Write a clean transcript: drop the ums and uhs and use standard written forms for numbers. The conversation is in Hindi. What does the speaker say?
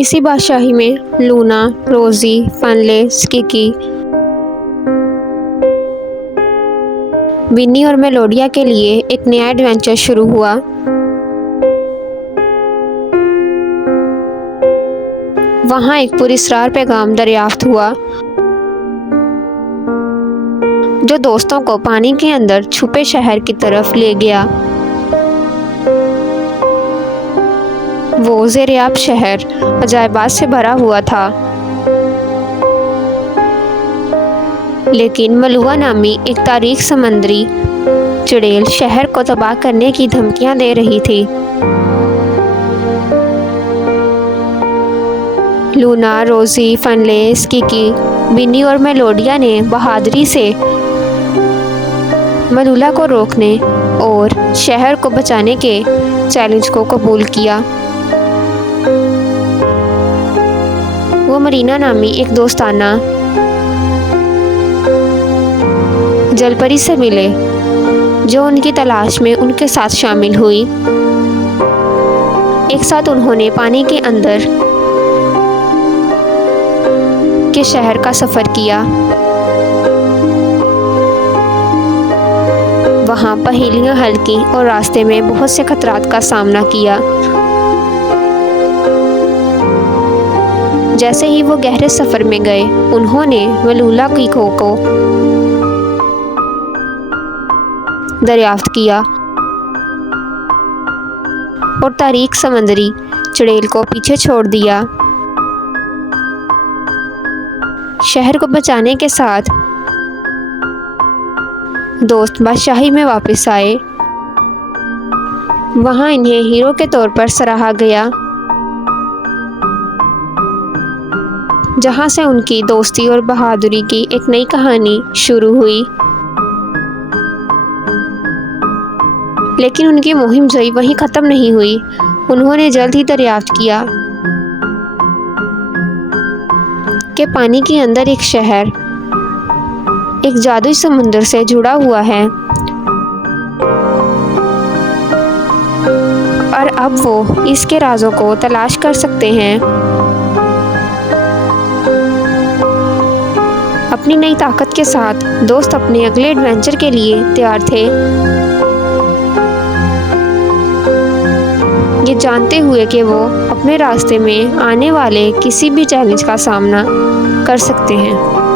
इसी बादशाही में लूना, रोजी, फनले, स्किकी, विन्नी और मेलोडिया के लिए एक नया एडवेंचर शुरू हुआ। वहाँ एक पुरस्कार पैगाम दरियाफ्त हुआ जो दोस्तों को पानी के अंदर छुपे शहर की तरफ ले गया। वो ज़ेर-ए-आब शहर अजायबात से भरा हुआ था, लेकिन मलुआ नामी एक तारीख समंदरी चुड़ैल शहर को तबाह करने की धमकियां दे रही थी। लूना, रोजी, फनले, स्किकी, विन्नी और मेलोडिया ने बहादुरी से मलूला को रोकने और शहर को बचाने के चैलेंज को कबूल किया। वो मरीना नामी एक दोस्ताना जलपरी से मिले जो उनकी तलाश में उनके साथ शामिल हुई। एक साथ उन्होंने पानी के अंदर के शहर का सफ़र किया। वहाँ पहेलियाँ हल की और रास्ते में बहुत से खतरात का सामना किया। जैसे ही वो गहरे सफ़र में गए, उन्होंने मलूला की खो को दरियाफ्त किया और तारीख समंदरी चुड़ैल को पीछे छोड़ दिया। शहर को बचाने के साथ दोस्त बादशाही में वापस आए। वहाँ इन्हें हीरो के तौर पर सराहा गया, जहाँ से उनकी दोस्ती और बहादुरी की एक नई कहानी शुरू हुई। लेकिन उनकी मुहिम जई वहीं ख़त्म नहीं हुई। उन्होंने जल्द ही दरियाफ्त किया कि पानी के अंदर एक शहर एक जादुई समुंदर से जुड़ा हुआ है और अब वो इसके राजों को तलाश कर सकते हैं। अपनी नई ताकत के साथ दोस्त अपने अगले एडवेंचर के लिए तैयार थे, ये जानते हुए कि वो अपने रास्ते में आने वाले किसी भी चैलेंज का सामना कर सकते हैं।